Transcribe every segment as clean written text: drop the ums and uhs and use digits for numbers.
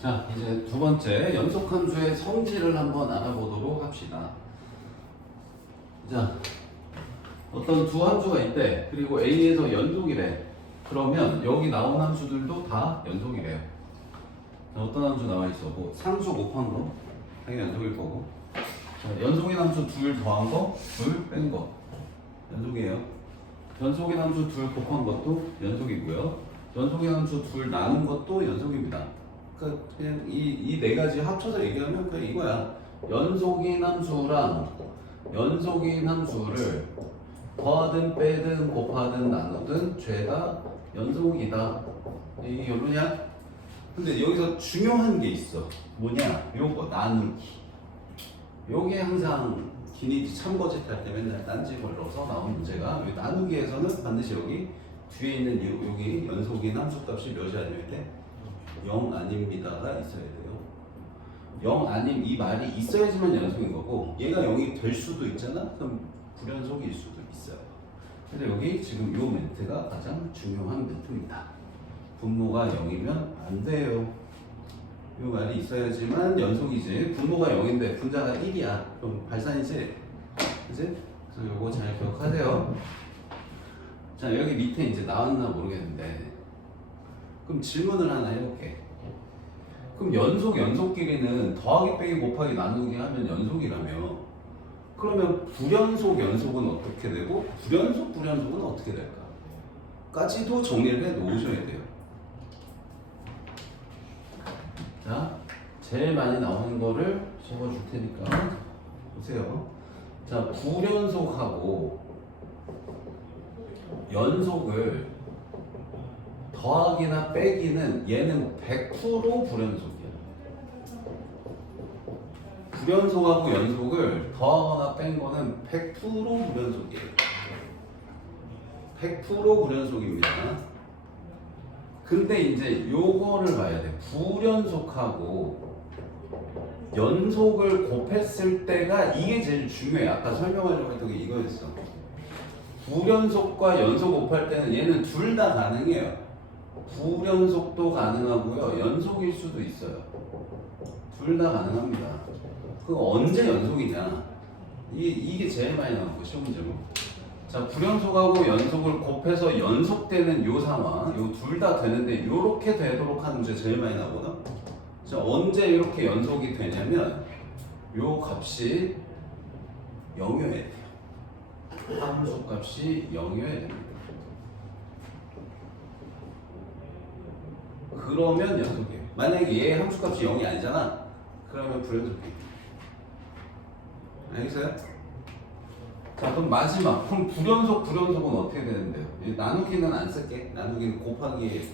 자, 이제 두 번째 연속함수의 성질을 한번 알아보도록 합시다. 자, 어떤 두 함수가 있대. 그리고 A에서 연속이래. 그러면 여기 나온 함수들도 다 연속이래요. 자, 어떤 함수 나와 있어? 뭐 상수 곱한 거 당연히 연속일 거고. 자, 연속인 함수 둘 더한 거, 둘 뺀 거 연속이에요. 연속인 함수 둘 곱한 것도 연속이고요. 연속인 함수 둘 나눈 것도 연속입니다. 그러니까 그냥 이 네 가지 합쳐서 얘기하면 그냥 이거야. 연속인 함수랑 연속인 함수를 더하든 빼든 곱하든 나누든 죄다 연속이다. 이게 결론이야? 근데 여기서 중요한 게 있어. 뭐냐? 요거 나누기. 요게 항상 기니지 참거짓 할 때 맨날 딴지 걸러서 나온 문제가, 여기 나누기에서는 반드시 여기 뒤에 있는 여기 연속인 함수값이 몇이 아닐 때 0 아닙니다가 있어야 돼요. 0 아님 이 말이 있어야지만 연속인 거고, 얘가 0이 될 수도 있잖아? 그럼 불연속일 수도 있어요. 근데 여기 지금 이 멘트가 가장 중요한 멘트입니다. 분모가 0이면 안 돼요. 이 말이 있어야지만 연속이지. 분모가 0인데 분자가 1이야. 그럼 발산이지? 그치? 그래서 요거 잘 기억하세요. 자, 여기 밑에 이제 나왔나 모르겠는데, 그럼 질문을 하나 해볼게. 그럼 연속끼리는 더하기 빼기 곱하기 나누기 하면 연속이라며, 그러면 불연속 연속은 어떻게 되고 불연속은 어떻게 될까? 까지도 정리를 해 놓으셔야 돼요. 자, 제일 많이 나오는 거를 적어줄 테니까 보세요. 자, 불연속하고 연속을 더하기나 빼기는 얘는 100% 불연속이야. 불연속하고 연속을 더하거나 뺀 거는 100% 불연속이에요. 100% 불연속입니다. 근데 이제 요거를 봐야 돼. 불연속하고 연속을 곱했을 때가 이게 제일 중요해. 아까 설명하려고 했던 게 이거였어. 불연속과 연속 곱할 때는 얘는 둘 다 가능해요. 불연속도 가능하고요, 연속일 수도 있어요. 둘 다 가능합니다. 그거 언제 연속이냐? 이게 제일 많이 나오고 시험 문제로. 자, 불연속하고 연속을 곱해서 연속되는 요 상황, 요 둘 다 되는데 요렇게 되도록 하는 문제 제일 많이 나오거든. 자, 언제 이렇게 연속이 되냐면 요 값이 0이어야 돼요. 함수 값이 0이어야 됩니다. 그러면 연속이에요. 만약에 얘 함수값이 0이 아니잖아, 그러면 불연속이에요. 알겠어요? 자, 그럼 마지막. 그럼 불연속은 어떻게 되는데요? 나누기는 안 쓸게. 나누기는 곱하기,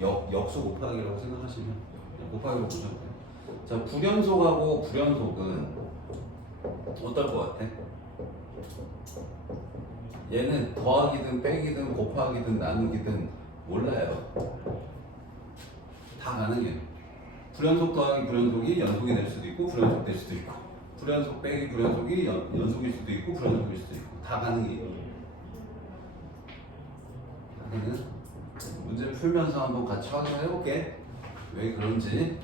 역수 곱하기라고 생각하시면 곱하기로 보셔도 돼요. 자, 불연속하고 불연속은 어떨 것 같아? 얘는 더하기든 빼기든 곱하기든 나누기든 몰라요. 다 가능해요. 불연속 더하기 불연속이 연속이 될 수도 있고 불연속 될 수도 있고, 불연속 빼기 불연속이 연속일 수도 있고 불연속일 수도 있고, 다 가능해요. 그러면 문제를 풀면서 한번 같이 확인해 볼게. 왜 그런지.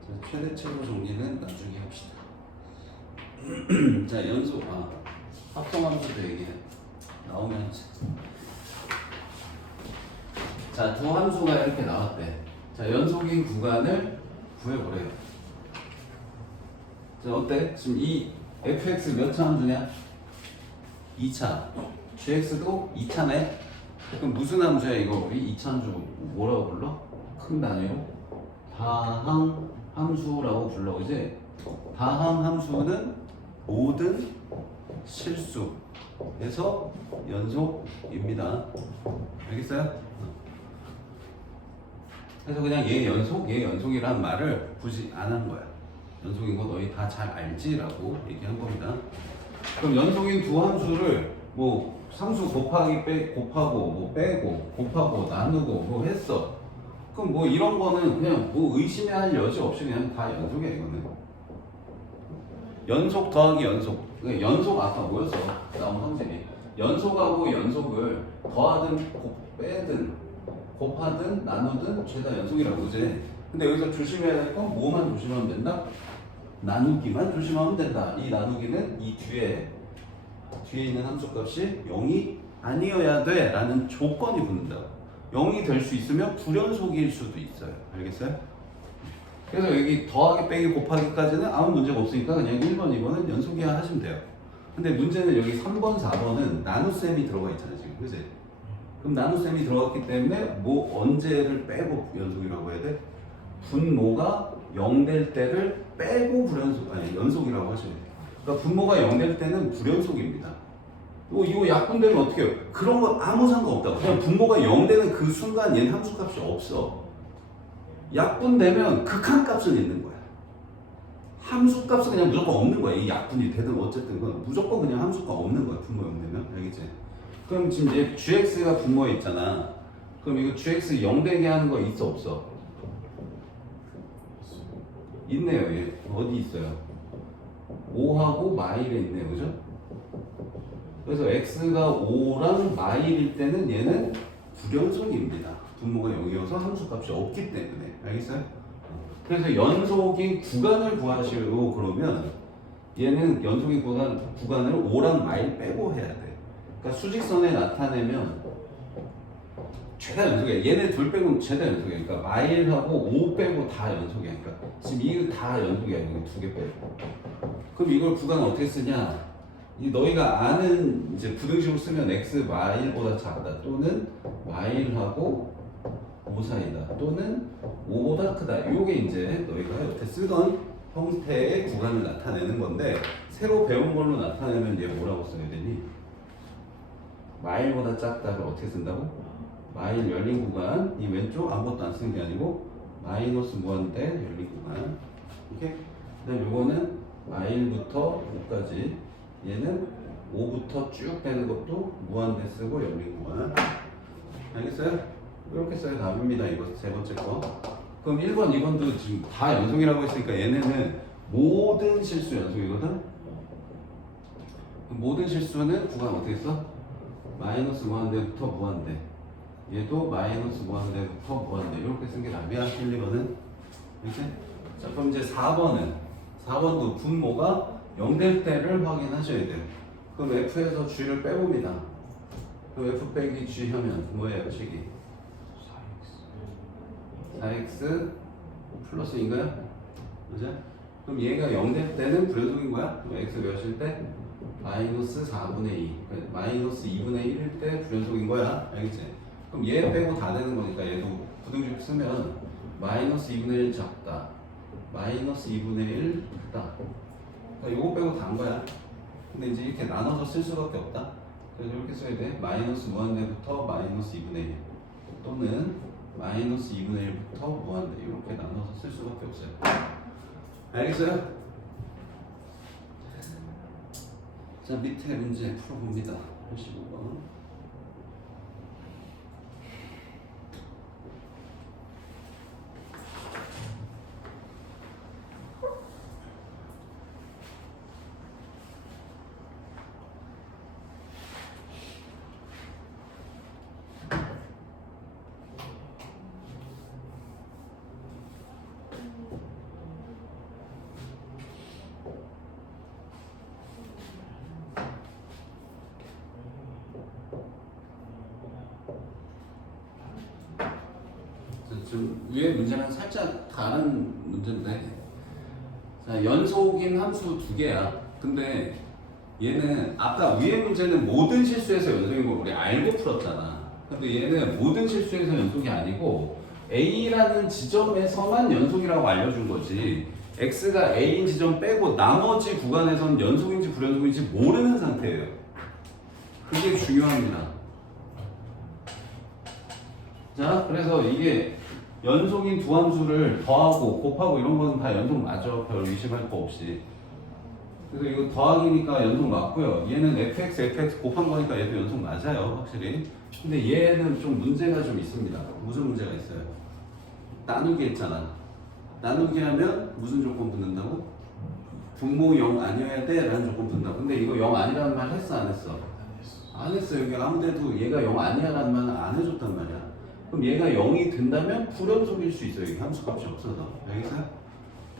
자, 최대치로 정리는 나중에 합시다. 자, 연속, 합성함수도 얘기해. 나오면 하자. 자, 두 함수가 이렇게 나왔대. 자, 연속인 구간을 구해보래요. 자, 어때? 지금 이 fx 몇 차 함수냐? 2차. gx도 2차네? 그럼 무슨 함수야 이거? 우리 2차 함수 뭐라고 불러? 큰 단위로? 다항 함수라고 불러, 그지? 다항 함수는 모든 실수에서 연속입니다. 알겠어요? 그래서 그냥 얘 연속이라는 말을 굳이 안 한 거야. 연속인 거 너희 다 잘 알지라고 얘기한 겁니다. 그럼 연속인 두 함수를 뭐 상수 곱하기 곱하고 뭐 빼고 곱하고 나누고 뭐 했어. 그럼 뭐 이런 거는 그냥 뭐 의심할 여지 없이 그냥 다 연속이야. 이거는 연속 더하기 연속 아까 뭐였어? 나온 성질이 연속하고 연속을 더하든 빼든 곱하든 나누든 죄다 연속이라고 그지? 근데 여기서 조심해야 될 건 뭐만 조심하면 된다? 나누기만 조심하면 된다. 이 나누기는 이 뒤에 있는 함수값이 0이 아니어야 돼 라는 조건이 붙는다고. 0이 될 수 있으면 불연속일 수도 있어요. 알겠어요? 그래서 여기 더하기 빼기 곱하기까지는 아무 문제가 없으니까 그냥 1번 2번은 연속이야 하시면 돼요. 근데 문제는 여기 3번 4번은 나눗셈이 들어가 있잖아요 지금. 그치? 그럼 나눗셈이 들어갔기 때문에 뭐 언제를 빼고 연속이라고 해야 돼? 분모가 0 될 때를 빼고 연속이라고 하셔야 돼요. 그러니까 분모가 0 될 때는 불연속입니다. 이거 약분되면 어떻게 해요? 그런 거 아무 상관없다고. 그냥 분모가 0 되는 그 순간 얘는 함수값이 없어. 약분되면 극한값은 있는 거야. 함수값은 그냥 무조건 없는 거야. 이 약분이 되든 어쨌든 그건 무조건 그냥 함수값 없는 거야. 분모 0 되면. 알겠지? 그럼 지금 이제 gx가 분모에 있잖아. 그럼 이거 gx 0 되게 하는 거 있어 없어? 있네요. 얘. 어디 있어요? 5하고 마일에 있네요. 그죠? 그래서 x가 5랑 마일일 때는 얘는 불연속입니다. 분모가 0이어서 함수값이 없기 때문에. 알겠어요? 그래서 연속인 구간을 구하시고 그러면 얘는 연속인 구간을 5랑 마일 빼고 해야 돼. 그러니까 수직선에 나타내면 죄다 연속이야. 얘네 둘 빼고 죄다 연속이야. 그러니까 마일하고 5 빼고 다 연속이야. 그러니까 지금 이거 다 연속이야. 이거 두 개 빼고. 그럼 이걸 구간 어떻게 쓰냐? 너희가 아는 이제 부등식으로 쓰면 x 마일보다 작다 또는 마일하고 5 사이다 또는 5보다 크다. 요게 이제 너희가 여태 쓰던 형태의 구간을 나타내는 건데 새로 배운 걸로 나타내면 얘 뭐라고 써야 되니? 마일보다 작다를 어떻게 쓴다고? 마일 열린 구간, 이 왼쪽 아무것도 안 쓰는 게 아니고 마이너스 무한대 열린 구간. 오케이? 그다음 요거는 마일부터 5까지, 얘는 5부터 쭉 빼는 것도 무한대 쓰고 열린 구간. 알겠어요? 이렇게 써야 답입니다. 이거 세 번째 거. 그럼 1번, 2번도 지금 다 연속이라고 했으니까 얘네는 모든 실수 연속이거든? 모든 실수는 구간 어떻게 써? 마이너스 무한대부터 무한대. 얘도 마이너스 무한대부터 무한대. 이렇게 쓴 게 답이야. 1, 2번은. 이렇게? 자, 그럼 이제 4번도 분모가 0 될 때를 확인하셔야 돼요. 그럼 F에서 G를 빼봅니다. 그럼 F 빼기 G 하면 뭐예요? 식이 4x 플러스인가요? 그죠? 그럼 얘가 0 될 때는 불연속인 거야? 그럼 x 몇일 때? 마이너스 4분의 2. 그러니까 마이너스 2분의 1일 때 불연속인 거야. 알겠지? 그럼 얘 빼고 다 되는 거니까 얘도 부등식 쓰면 마이너스 2분의 1 작다. 마이너스 2분의 1 크다. 그러니까 요거 빼고 다인 거야. 근데 이제 이렇게 나눠서 쓸 수밖에 없다. 그래서 이렇게 써야 돼. 마이너스 무한대부터 마이너스 2분의 1 또는 마이너스 2분의 1부터 무한대. 이렇게 나눠서 쓸 수밖에 없어요. 알겠어요? 자, 밑에 문제 풀어봅니다. 85번. 좀 위에 문제랑 살짝 다른 문제인데, 자, 연속인 함수 두 개야. 근데 얘는 아까 위에 문제는 모든 실수에서 연속인 걸 우리 알고 풀었잖아. 근데 얘는 모든 실수에서 연속이 아니고 A라는 지점에서만 연속이라고 알려준 거지, X가 A인 지점 빼고 나머지 구간에선 연속인지 불연속인지 모르는 상태예요. 그게 중요합니다. 자, 그래서 이게 연속인 두 함수를 더하고 곱하고 이런 거는 다 연속 맞아. 별 의심할 거 없이. 그래서 이거 더하기니까 연속 맞고요. 얘는 fx 곱한 거니까 얘도 연속 맞아요. 확실히. 근데 얘는 좀 문제가 좀 있습니다. 무슨 문제가 있어요? 나누기 했잖아. 나누기 하면 무슨 조건 붙는다고? 분모 0 아니어야 돼 라는 조건 붙는다고. 근데 이거 0 아니라는 말 했어 안 했어? 안 했어. 여기 아무데도 얘가 0 아니야 라는 말은 안 해줬단 말이야. 그럼 얘가 0이 된다면 불연속일 수 있어요. 이게 함수값이 없어서. 알겠어요?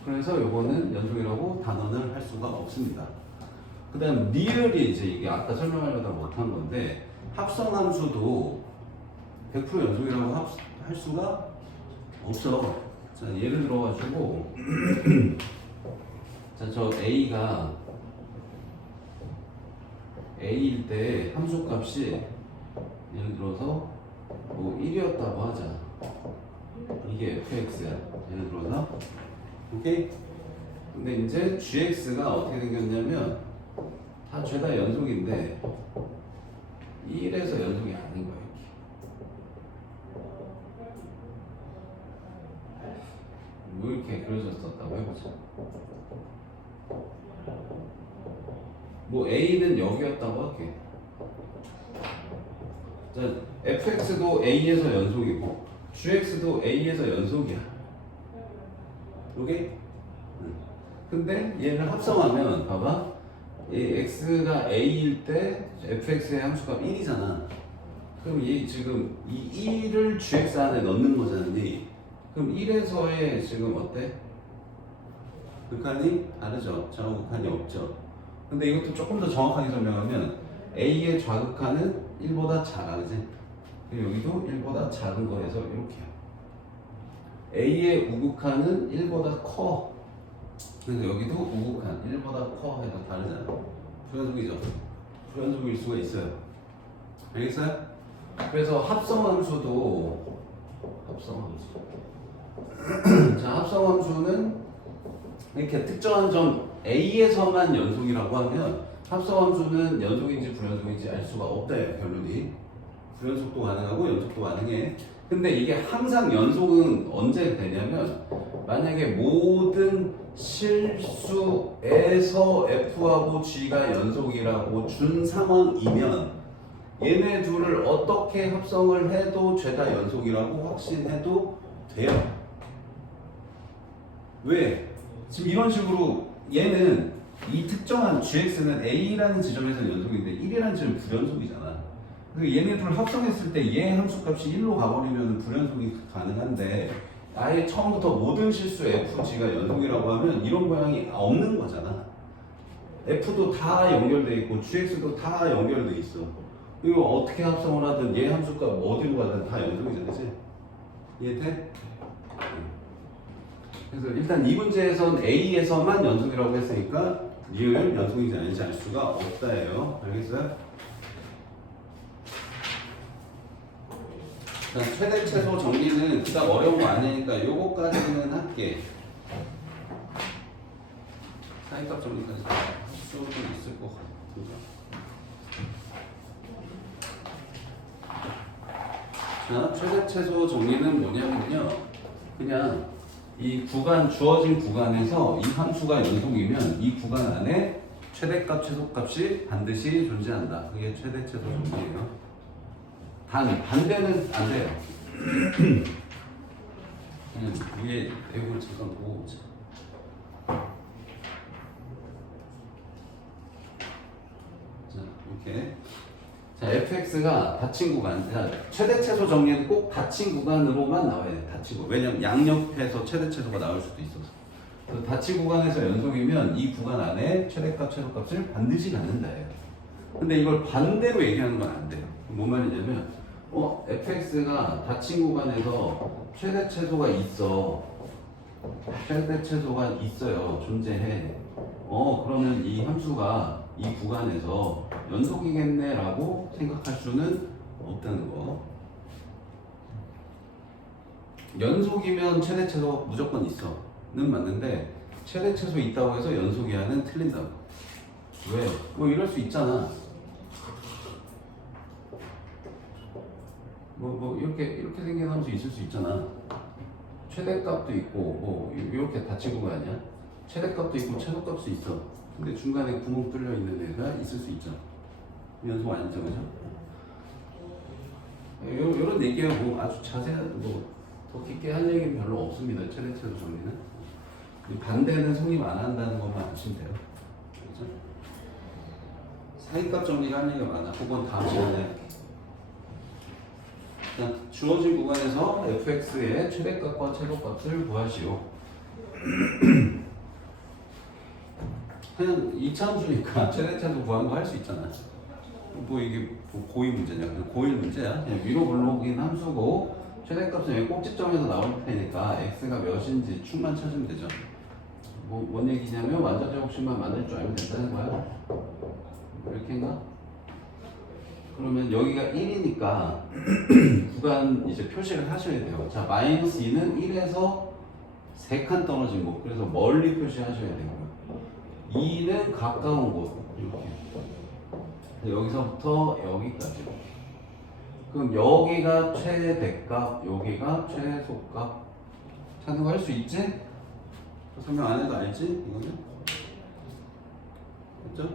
그래서 요거는 연속이라고 단언을 할 수가 없습니다. 그 다음 리을이 이제 이게 아까 설명하려다 못한 건데 합성함수도 100% 연속이라고 할 수가 없어. 자, 예를 들어가지고 자, 저 A가 A일 때 함수값이 예를 들어서 뭐 1이었다고 하자. 이게 fx야. 예를 들어서 오케이? 근데 이제 gx가 어떻게 생겼냐면 다 죄다 연속인데 1에서 연속이 아닌 거야. 뭐 이렇게 그려졌었다고 해보자. 뭐 A는 여기였다고 할게. 자, fx도 A에서 연속이고 gx도 A에서 연속이야. 오케이? 근데 얘를 합성하면 봐봐. 이 x가 A일 때 fx의 함수가 1이잖아. 그럼 얘 지금 이 1을 gx 안에 넣는 거잖아. 그럼 1에서의 지금 어때? 극한이 다르죠. 좌우 극한이 없죠. 근데 이것도 조금 더 정확하게 설명하면 A의 좌극한은 1보다 작아, 그지? 그리고 여기도 1보다 작은 거에서 이렇게요. A의 우극한은 1보다 커. 그래서 여기도 우극한 1보다 커 해도 다르잖아. 불연속이죠. 불연속일 수가 있어요. 알겠어요? 그래서 합성함수도 자, 합성함수는 이렇게 특정한 점 A에서만 연속이라고 하면 합성함수는 연속인지 불연속인지 알 수가 없대요. 결론이. 불연속도 가능하고 연속도 가능해. 근데 이게 항상 연속은 언제 되냐면 만약에 모든 실수에서 F하고 G가 연속이라고 준 상황이면 얘네 둘을 어떻게 합성을 해도 죄다 연속이라고 확신해도 돼요. 왜? 지금 이런 식으로 얘는 이 특정한 gx는 a라는 지점에서 연속인데 1이라는 지점은 불연속이잖아. 그래서 얘네 둘 합성했을 때 얘 함수값이 1로 가버리면 불연속이 가능한데 아예 처음부터 모든 실수 fg가 연속이라고 하면 이런 모양이 없는 거잖아. f도 다 연결돼 있고 gx도 다 연결돼 있어. 이거 어떻게 합성을 하든 얘 함수값 어디로 가든 다 연속이잖아. 그치? 이해돼? 그래서 일단 이 문제에선 A에서만 연속이라고 했으니까 리을 연속인지 아닌지 알 수가 없다예요. 알겠어요? 자, 최대 최소 정리는 그닥 어려운 거 아니니까 요거까지는 할게. 사이값 정리까지 할 수도 있을 것 같은데. 자, 최대 최소 정리는 뭐냐면요. 그냥 이 구간, 주어진 구간에서 이 함수가 연속이면 이 구간 안에 최대값, 최소값이 반드시 존재한다. 그게 최대 최소 정리예요. 반대는 안 돼요. 그냥 위에 내용을 잠깐 보고 오자. 자, 이렇게. 자, fx가 닫힌 구간. 자, 최대 최소 정리는 꼭 닫힌 구간으로만 나와야 돼. 닫힌 구간. 왜냐면 양옆에서 최대 최소가 나올 수도 있어서. 그래서 닫힌 구간에서 연속이면 이 구간 안에 최대값, 최소값을 반드시 갖는다예요. 근데 이걸 반대로 얘기하는 건 안 돼요. 뭔 말이냐면 fx가 닫힌 구간에서 최대 최소가 있어. 최대 최소가 있어요. 존재해. 그러면 이 함수가 이 구간에서 연속이겠네라고 생각할 수는 없다는 거. 연속이면 최대 최소 무조건 있어는 맞는데 최대 최소 있다고 해서 연속이야는 틀린다고. 왜? 뭐 이럴 수 있잖아. 뭐 이렇게 생긴 함수 있을 수 있잖아. 최대값도 있고 뭐 이렇게 닫힌 구간이야. 최대값도 있고 최소값도 있어. 근데 중간에 구멍 뚫려 있는 애가 있을 수 있죠. 연속 아니죠, 그죠? 이런 얘기가 뭐 아주 자세한 더 깊게 할 얘기는 별로 없습니다. 최대 최소 정리는 반대는 성립 안 한다는 것만 아시면 돼요. 그렇죠? 사이값 정리가 할 얘기가 많아. 그건 다음 시간에 할게. 자, 주어진 구간에서 fx의 최대값과 최소값을 구하시오. 그냥 2차함수니까 최대 최소 구하는 거 할 수 있잖아. 뭐 이게 뭐 고2 문제냐? 그냥 고1 문제야. 그냥 위로 불러오긴 함수고 최대값은 여기 꼭지점에서 나올 테니까 x가 몇인지 축만 찾으면 되죠. 뭔 얘기냐면 완전 제곱식만 만들 줄 알면 된다는 거야. 이렇게인가? 그러면 여기가 1이니까 구간 이제 표시를 하셔야 돼요. 자, 마이너스 2는 1에서 3칸 떨어진 곳. 그래서 멀리 표시하셔야 되고요. 2는 가까운 곳. 이렇게. 여기서부터 여기까지. 그럼 여기가 최대값, 여기가 최소값 찾는 거 할 수 있지? 설명 안 해도 알지? 이거는? 됐죠?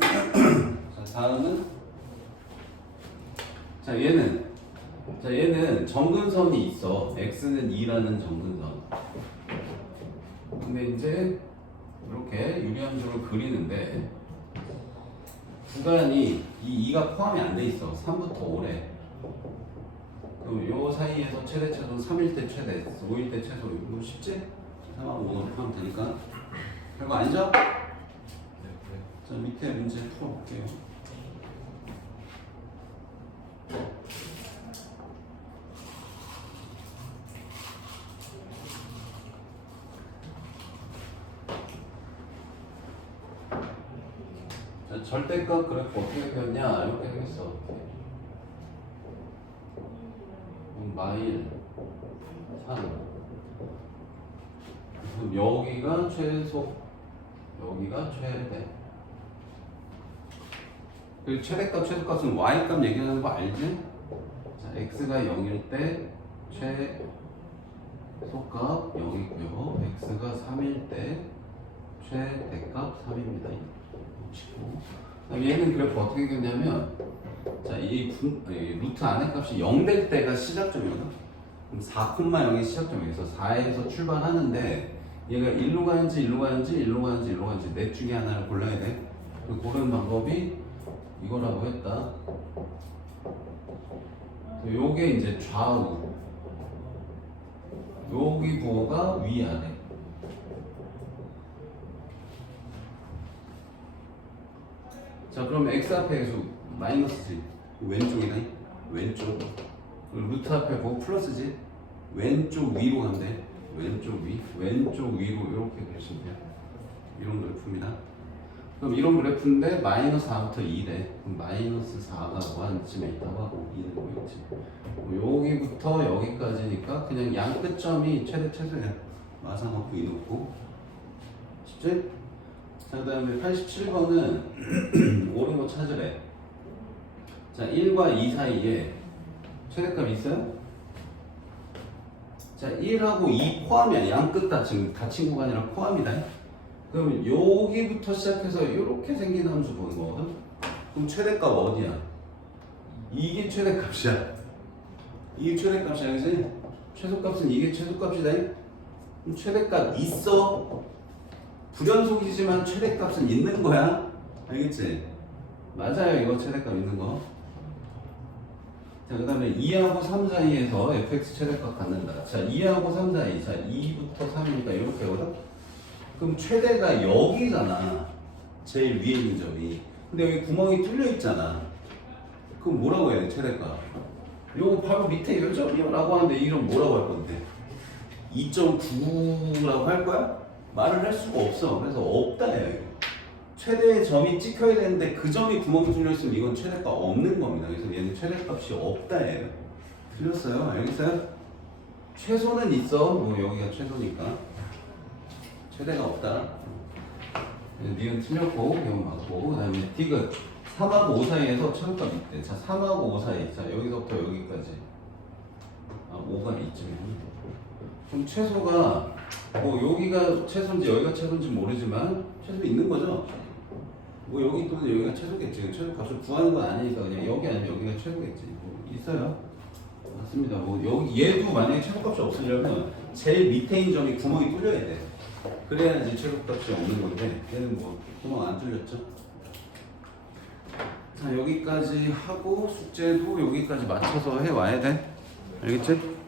자, 다음은 얘는 정근선이 있어. x는 2라는 정근선. 근데 이제 이렇게 유리함수를 그리는데 구간이 이 2가 포함이 안 돼 있어. 3부터 5래. 그럼 요 사이에서 최대 최소 3일 때 최대, 5일 때 최소. 이거 쉽지? 3하고 5를 포함 되니까. 별거 아니죠? 자, 밑에 문제 풀어볼게요. 자, 절대값 그래프 어떻게 그렸냐? 이렇게 되겠어. 마일 3. 그럼 여기가 최소, 여기가 최대. 그리고 최대값, 최소값은 y값 얘기하는 거 알지? 자, x가 0일 때 최소값 0이고요. x가 3일 때 최대값 3입니다. 그럼 얘는 그래프 어떻게 그렸냐면, 자, 이 루트 안의 값이 0 될 때가 시작점이거든. 그럼 4,0이 시작점이어서 4에서 출발하는데 얘가 1로 가는지 1로 가는지 1로 가는지 1로 가는지 넷 중에 하나를 골라야 돼. 그 고르는 방법이 이거라고 했다. 요게 이제 좌우, 여기 부호가 위아래. 자, 그럼 x 앞에 수 마이너스지. 왼쪽이다. 왼쪽. 그리고 루트 앞에 부호 플러스지. 왼쪽 위로 가면 돼. 왼쪽 위. 왼쪽 위로 이렇게 그리시면 돼요. 이런 그래프입니다. 그럼 이런 그래프인데 마이너스 4부터 2래. 그럼 마이너스 4가 1쯤에 있다고 하고 2는 여기 있지. 여기부터 여기까지니까 그냥 양 끝점이 최대 최소야. 마사 넣고 2 넣고. 쉽지? 자, 그 다음에 87번은 옳은 거 찾으래. 자, 1과 2 사이에 최대값 있어요? 자, 1하고 2 포함이야. 양 끝 다 지금 닫힌 구간이랑 포함이다. 그러면 여기부터 시작해서 이렇게 생긴 함수 보는 거거든? 그럼 최대값 어디야? 이게 최대값이야. 이게 최대값이야, 그치? 최소값은 이게 최소값이다. 그럼 최대값 있어? 불연속이지만 최대값은 있는 거야. 알겠지? 맞아요. 이거 최대값 있는 거. 자, 그 다음에 2하고 3 사이에서 fx 최대값 갖는다. 자, 2하고 3 사이. 자, 2부터 3이니까 이렇게 오거든? 그럼 최대가 여기잖아. 제일 위에 있는 점이. 근데 여기 구멍이 뚫려 있잖아. 그럼 뭐라고 해야 돼, 최대값? 요거 바로 밑에 요 점이라고 하는데 이름 뭐라고 할 건데? 2.9라고 할 거야? 말을 할 수가 없어. 그래서 없다 해요. 최대의 점이 찍혀야 되는데 그 점이 구멍이 뚫려 있으면 이건 최대값 없는 겁니다. 그래서 얘는 최대값이 없다 해요. 틀렸어요? 알겠어요? 최소는 있어. 뭐 여기가 최소니까. 최대가 없다. 니은 틀렸고 이건 맞고. 그 다음에 디귿 3하고 5 사이에서 최소값 있대. 자, 3하고 5 사이. 자, 여기서부터 여기까지. 5가 이쯤에. 그럼 최소가 뭐 여기가 최소인지 여기가 최소인지 모르지만 최소 있는 거죠. 뭐 여기 또는 여기가 최소겠지. 최소값을 구하는 건 아니니까 그냥 여기 아니면 여기가 최소겠지. 뭐 있어요. 맞습니다. 뭐 여기 얘도 만약에 최소값이 없으려면 제일 밑에 있는 점이 구멍이 뚫려야 돼. 그래야지 최소값이 없는 건데 얘는 뭐 구멍 안 뚫렸죠. 자, 여기까지 하고 숙제도 여기까지 맞춰서 해 와야 돼. 알겠지?